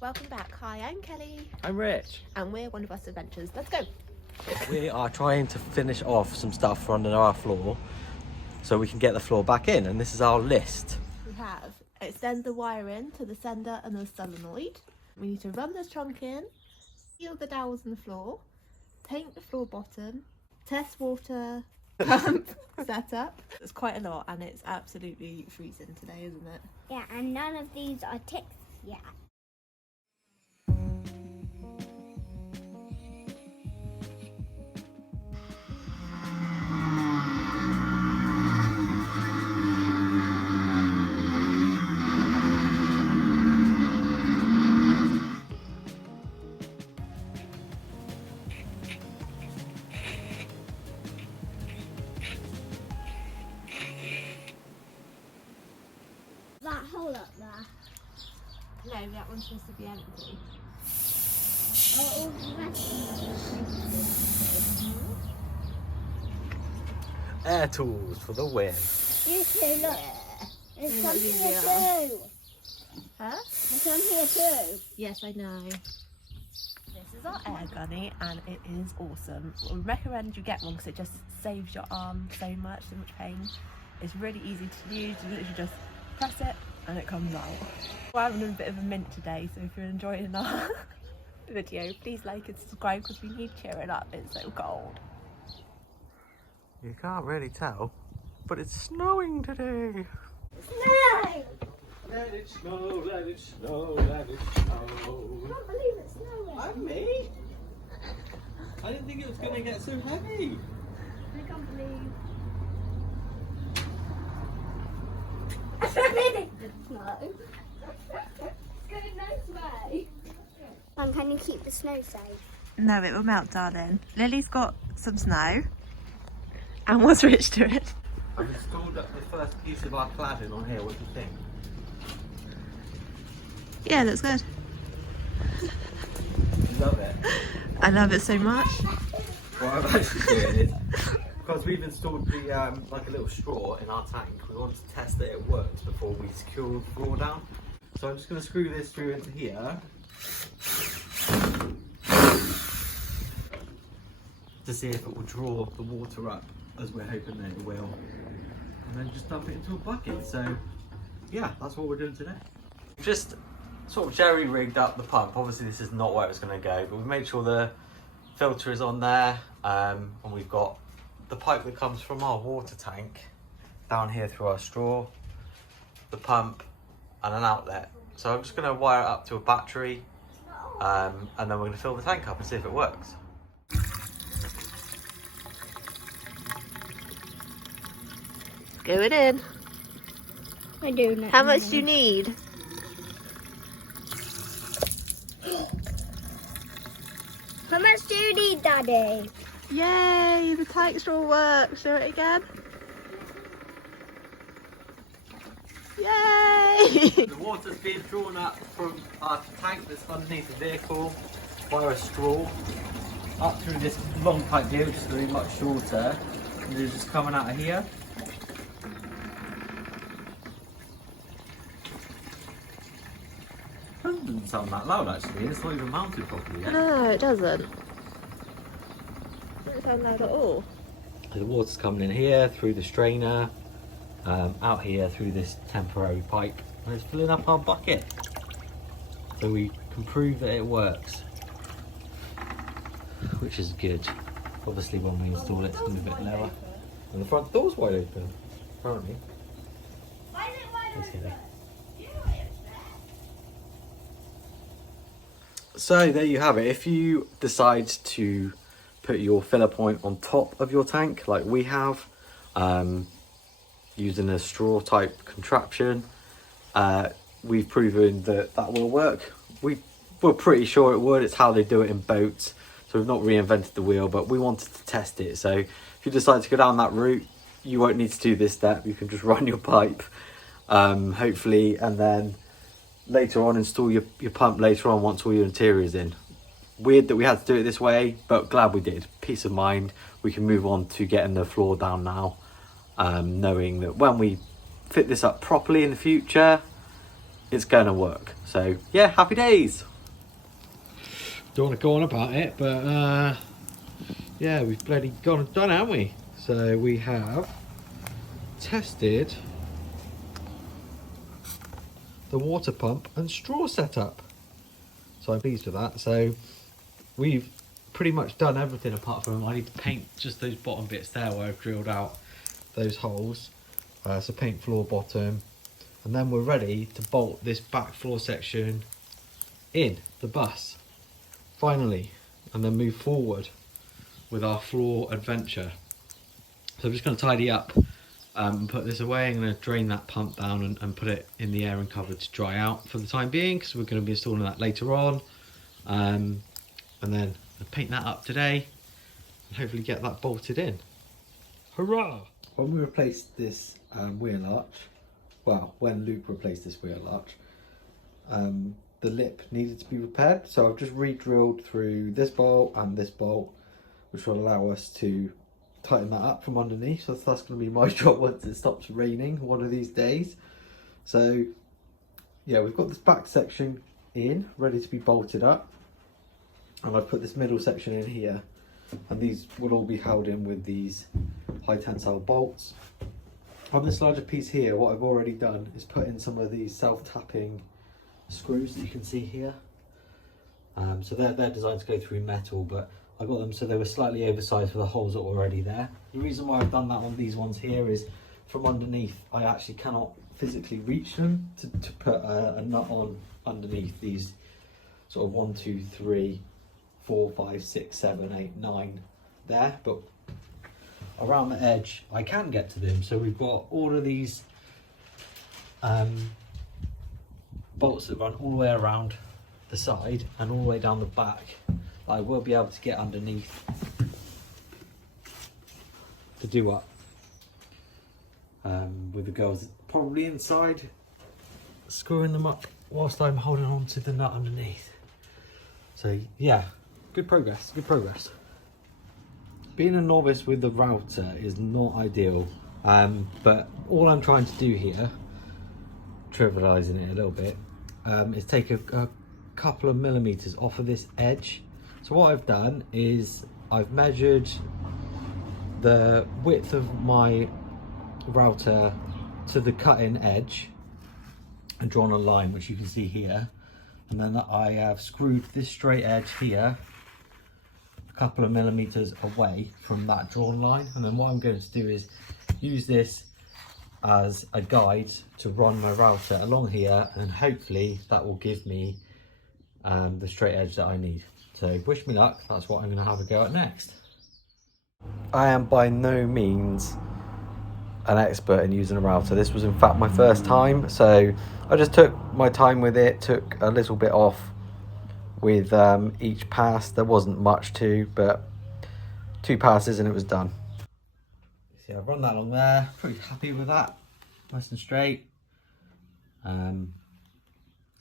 Welcome back. Hi, I'm Kelly. I'm Rich. And we're One of Us Adventures. Let's go. We are trying to finish off some stuff under our floor so we can get the floor back in, and this is our list. We have extend the wire in to the sender and the solenoid. We need to run this trunk in, seal the dowels in the floor, paint the floor bottom, test water pump setup. It's quite a lot and it's absolutely freezing today, isn't it? Yeah, and none of these are ticks yet. That hole up there. No, that one's supposed to be empty. Oh, all the rest Air tools for the win. You two, look. There's some here too. Huh? There's some here too. Yes, I know. This is our air gunny and it is awesome. We recommend you get one because it just saves your arm so much pain. It's really easy to use. You literally just press it and it comes out. We're having a bit of a mint today, so if you're enjoying our video, please like and subscribe because we need cheering up. It's so cold. You can't really tell, but it's snowing today. Snow! Let it snow, let it snow, let it snow. I can't believe it's snowing. And me? I didn't think it was going to get so heavy. I can't believe. It's snow. It's going no way. And can you keep the snow safe? No, it will melt, darling. Lily's got some snow. And what's Rich doing? I've installed the first piece of our cladding on here. What do you think? Yeah, looks good. Love it. I love it so much. What I'm actually doing is, because we've installed the like a little straw in our tank, we want to test that it works before we secure the floor down. So I'm just going to screw this through into here to see if it will draw the water up as we're hoping that it will, and then just dump it into a bucket. So yeah, that's what we're doing today. Just sort of jerry rigged up the pump. Obviously this is not where it's going to go, but we've made sure the filter is on there, and we've got the pipe that comes from our water tank down here through our straw, the pump and an outlet. So I'm just going to wire it up to a battery, and then we're going to fill the tank up and see if it works. Going in. I do know. How much do you need? How much do you need, Daddy? Yay, the tank straw works. Show it again. Yay! The water's being drawn up from our tank that's underneath the vehicle via a straw up through this long pipe here, which is going to be much shorter, and it's just coming out of here. It doesn't sound that loud actually, it's not even mounted properly yet. No, it doesn't. Doesn't sound loud at all. The water's coming in here through the strainer, out here through this temporary pipe, and it's filling up our bucket. So we can prove that it works, which is good. Obviously when we install it, it's going to be a bit lower. And the front door's wide open, apparently. Why is it wide open? So there you have it. If you decide to put your filler point on top of your tank like we have, using a straw type contraption, we've proven that that will work. We're pretty sure it would. It's how they do it in boats, so we've not reinvented the wheel, but we wanted to test it. So if you decide to go down that route, you won't need to do this step. You can just run your pipe, hopefully, and then later on install your pump later on once all your interior's in. Weird that we had to do it this way, but glad we did. Peace of mind. We can move on to getting the floor down now, knowing that when we fit this up properly in the future, it's gonna work. So yeah, happy days. Don't want to go on about it, but yeah, we've bloody gone and done, haven't we? So we have tested the water pump and straw setup. So I'm pleased with that. So we've pretty much done everything apart from I need to paint just those bottom bits there where I've drilled out those holes. So paint floor bottom, and then we're ready to bolt this back floor section in the bus finally, and then move forward with our floor adventure. So I'm just going to tidy up and put this away. I'm going to drain that pump down and put it in the airing cover to dry out for the time being, because we're going to be installing that later on. And then I'll paint that up today and hopefully get that bolted in. Hurrah! When we replaced this wheel arch, well, when Luke replaced this wheel arch, the lip needed to be repaired. So I've just re-drilled through this bolt and this bolt, which will allow us to tighten that up from underneath. So that's going to be my job once it stops raining one of these days. So yeah, we've got this back section in, ready to be bolted up. And I've put this middle section in here. And these will all be held in with these high tensile bolts. On this larger piece here, what I've already done is put in some of these self-tapping screws that you can see here. So they're designed to go through metal, but I got them so they were slightly oversized for the holes that were already there. The reason why I've done that on these ones here is from underneath I actually cannot physically reach them to put a nut on underneath these sort of 1, 2, 3, 4, 5, 6, 7, 8, 9 there, but around the edge I can get to them. So we've got all of these bolts that run all the way around the side and all the way down the back. I will be able to get underneath to do up with the girls probably inside screwing them up whilst I'm holding on to the nut underneath. So yeah, good progress, good progress. Being a novice with the router is not ideal, but all I'm trying to do here, trivializing it a little bit, is take a couple of millimeters off of this edge. So what I've done is I've measured the width of my router to the cutting edge and drawn a line, which you can see here, and then I have screwed this straight edge here a couple of millimeters away from that drawn line. And then what I'm going to do is use this as a guide to run my router along here, and hopefully that will give me the straight edge that I need. So wish me luck, that's what I'm going to have a go at next. I am by no means an expert in using a router. This was in fact my first time, so I just took my time with it, took a little bit off with each pass. There wasn't much to, but 2 passes and it was done. See, I've run that along there, pretty happy with that, nice and straight. See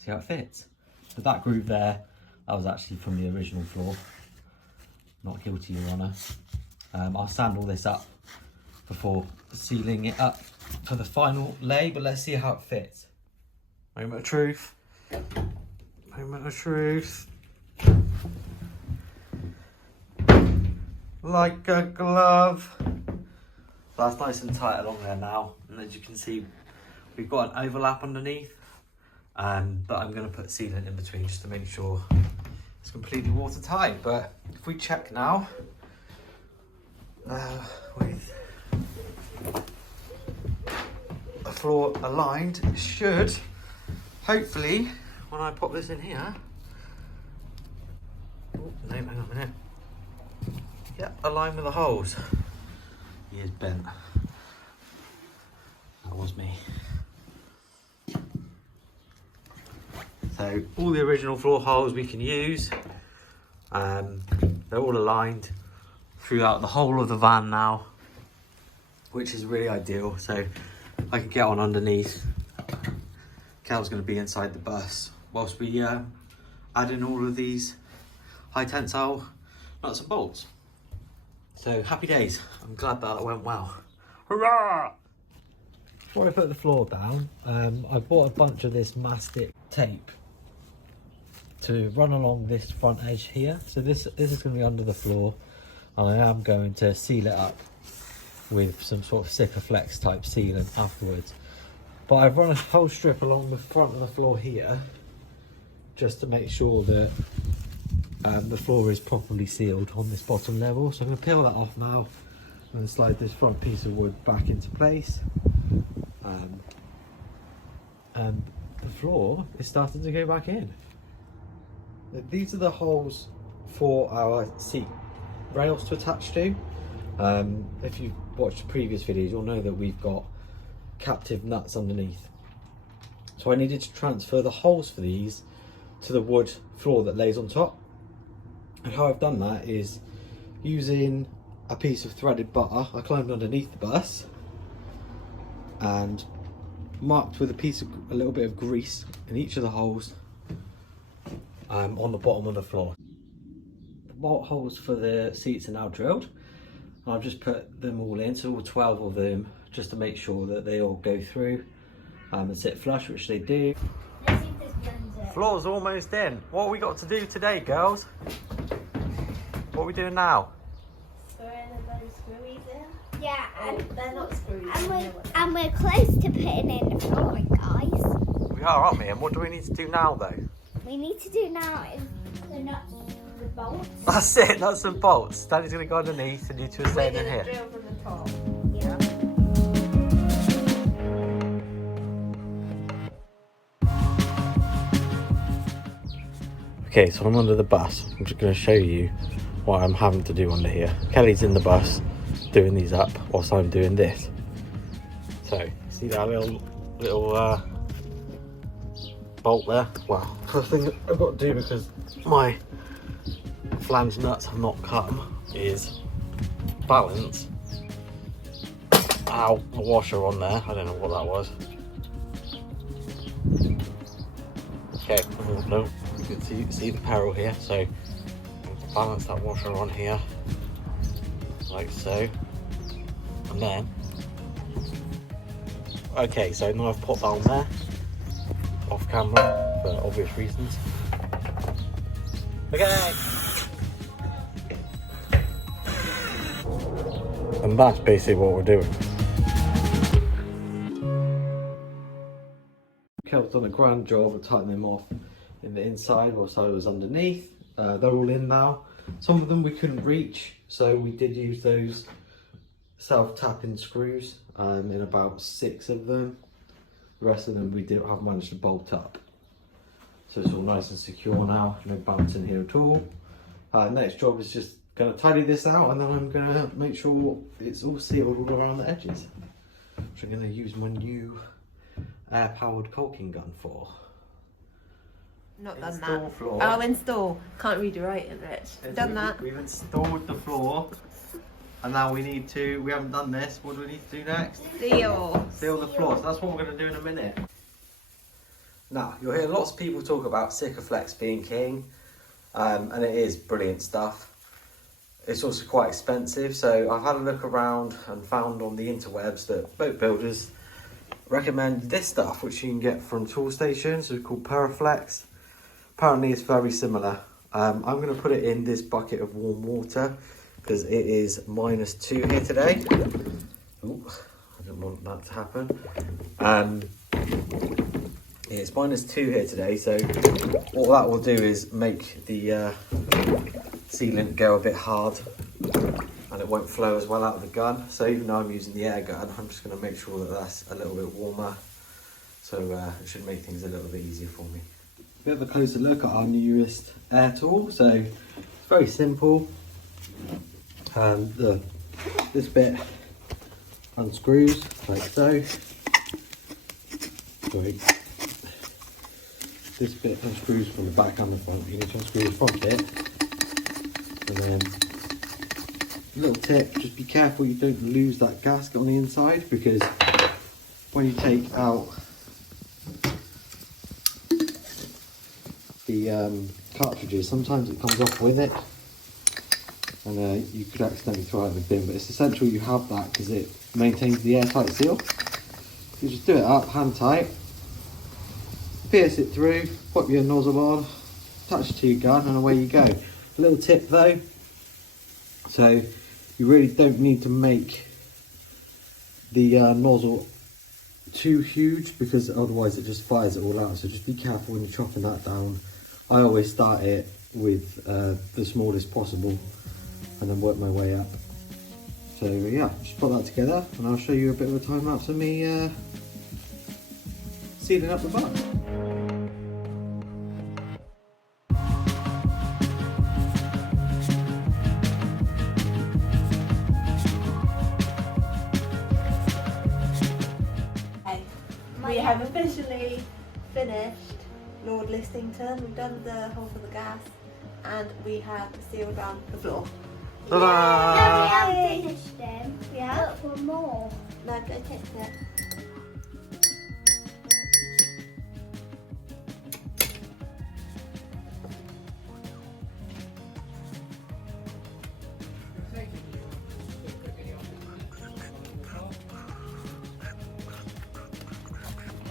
how it fits. So that groove there, that was actually from the original floor. Not guilty, Your Honour. I'll sand all this up before sealing it up for the final lay, but let's see how it fits. Moment of truth. Moment of truth. Like a glove. That's nice and tight along there now, and as you can see, we've got an overlap underneath, but I'm going to put sealant in between just to make sure it's completely watertight. But if we check now, with the floor aligned, it should hopefully, when I pop this in here, oh, no, hang on a minute, yeah, align with the holes. He is bent. That was me. So all the original floor holes we can use. They're all aligned throughout the whole of the van now, which is really ideal. So I can get on underneath. Cal's going to be inside the bus whilst we add in all of these high tensile nuts and bolts. So happy days. I'm glad that went well. Hurrah! before I put the floor down, I bought a bunch of this mastic tape to run along this front edge here. So this is going to be under the floor, and I am going to seal it up with some sort of Shurflo type sealant afterwards. But I've run a whole strip along the front of the floor here just to make sure that the floor is properly sealed on this bottom level. So I'm going to peel that off now and slide this front piece of wood back into place. And the floor is starting to go back in. These are the holes for our seat rails to attach to. If you've watched previous videos, you'll know that we've got captive nuts underneath. So I needed to transfer the holes for these to the wood floor that lays on top. And how I've done that is using a piece of threaded butter. I climbed underneath the bus and marked with a little bit of grease in each of the holes on the bottom of the floor. The bolt holes for the seats are now drilled. I've just put them all in, so all 12 of them, just to make sure that they all go through and sit flush, which they do. Let's see if this blends it. Floor's almost in. What have we got to do today, girls? What are we doing now? Throwing a load of screwies in. Yeah, They're not screwies. and we're close to putting in the flooring, guys. We are, aren't we? And what do we need to do now, though? We need to do now is the nuts, the bolts. That's it, nuts and bolts. Daddy's going to go underneath and you two are staying in here. Drill from the top. Yeah. Okay, so I'm under the bus. I'm just going to show you what I'm having to do under here. Kelly's in the bus doing these up whilst I'm doing this. So, see that little bolt there? Well, first thing I've got to do, because my flange nuts have not come, is balance a washer on there. I don't know what that was. Okay, oh, no, you can see the peril here, so balance that washer on here like so, and then okay, so now I've put that on there off camera for obvious reasons. Okay, and that's basically what we're doing. Kel's done a grand job of tightening them off in the inside whilst I was underneath. They're all in now. Some of them we couldn't reach, so we did use those self-tapping screws in about 6 of them. The rest of them we have managed to bolt up. So it's all nice and secure now, no bouncing here at all. Next job is just going to tidy this out, and then I'm going to make sure it's all sealed all around the edges, which I'm going to use my new air-powered caulking gun for. Not done Install that. floor. Oh, install. Can't read your writing, Rich. Done that. We've installed the floor, and now we haven't done this. What do we need to do next? Seal. Seal the floor. So that's what we're going to do in a minute. Now, you'll hear lots of people talk about Shurflo being king, and it is brilliant stuff. It's also quite expensive, so I've had a look around and found on the interwebs that boat builders recommend this stuff, which you can get from Toolstation. So it's called Puraflex. Apparently it's very similar. I'm going to put it in this bucket of warm water because it is -2 here today. Ooh, I didn't want that to happen. It's -2 here today, so what that will do is make the sealant go a bit hard, and it won't flow as well out of the gun. So even though I'm using the air gun, I'm just going to make sure that that's a little bit warmer, so it should make things a little bit easier for me. A bit of a closer look at our newest air tool. So it's very simple. This bit unscrews like so. Sorry. This bit unscrews from the back and the front. You need to unscrew the front bit, and then a little tip, just be careful you don't lose that gasket on the inside, because when you take out the cartridges, sometimes it comes off with it, and you could accidentally throw it in the bin. But it's essential you have that because it maintains the airtight seal. You just do it up, hand tight, pierce it through, pop your nozzle on, attach it to your gun, and away you go. A little tip though, so you really don't need to make the nozzle too huge, because otherwise it just fires it all out. So just be careful when you're chopping that down. I always start it with the smallest possible and then work my way up. So yeah, just put that together and I'll show you a bit of a time lapse of me sealing up the butt. We have officially finished Lord Listington. We've done the hole for the gas and we have sealed down the floor. No, we haven't finished them. Yeah? Look for more. No, go take it.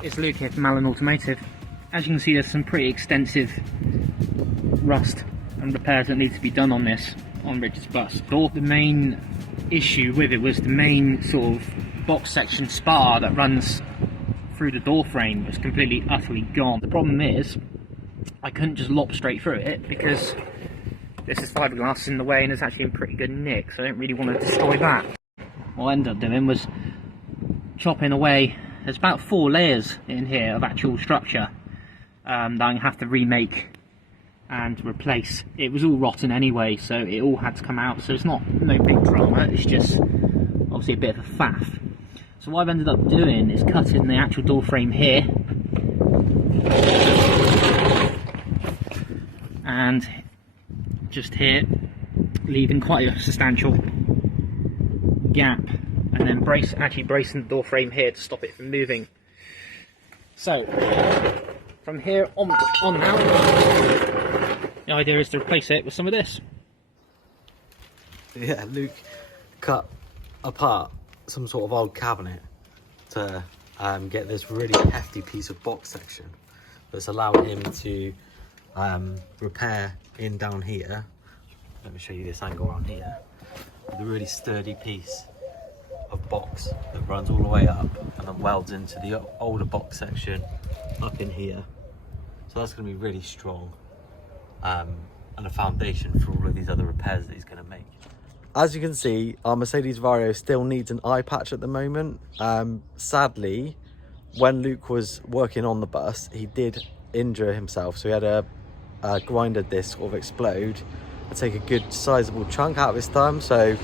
It's Luke here from Allen Automotive. As you can see, there's some pretty extensive rust and repairs that need to be done on this, on Richard's bus. The main issue with it was the main sort of box section spar that runs through the door frame was completely, utterly gone. The problem is, I couldn't just lop straight through it because this is fiberglass in the way and it's actually in pretty good nick, so I don't really want to destroy that. What I ended up doing was chopping away. There's about 4 layers in here of actual structure that I'm going to have to remake and replace. It was all rotten anyway, so it all had to come out, so it's no big drama, it's just obviously a bit of a faff. So what I've ended up doing is cutting the actual door frame here and just here, leaving quite a substantial gap, and then bracing the door frame here to stop it from moving. So from here on now, the idea is to replace it with some of this. Yeah, Luke cut apart some sort of old cabinet to get this really hefty piece of box section that's allowed him to repair in down here. Let me show you this angle around here. With a really sturdy piece of box that runs all the way up and then welds into the older box section up in here. So that's going to be really strong and a foundation for all of these other repairs that he's going to make. As you can see, our Mercedes Vario still needs an eye patch at the moment. Sadly, when Luke was working on the bus, he did injure himself. So he had a grinder disc sort of explode and take a good sizable chunk out of his thumb. So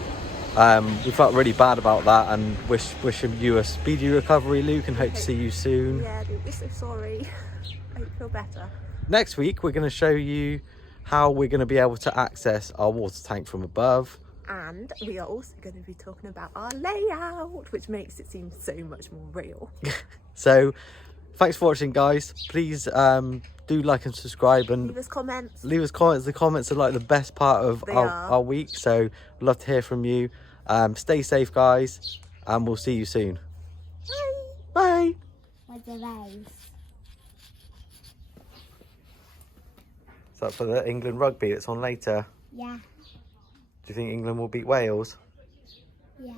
we felt really bad about that and wish you a speedy recovery, Luke, and hope to see you soon. Yeah, dude, we're so sorry. I hope you feel better. Next week, we're going to show you how we're going to be able to access our water tank from above. And we are also going to be talking about our layout, which makes it seem so much more real. So, thanks for watching, guys. Please do like and subscribe and leave us comments. Leave us comments. The comments are like the best part of our week. So, we'd love to hear from you. Stay safe, guys, and we'll see you soon. Bye. Bye. With the race. Is that for the England rugby that's on later? Yeah. Do you think England will beat Wales? Yeah.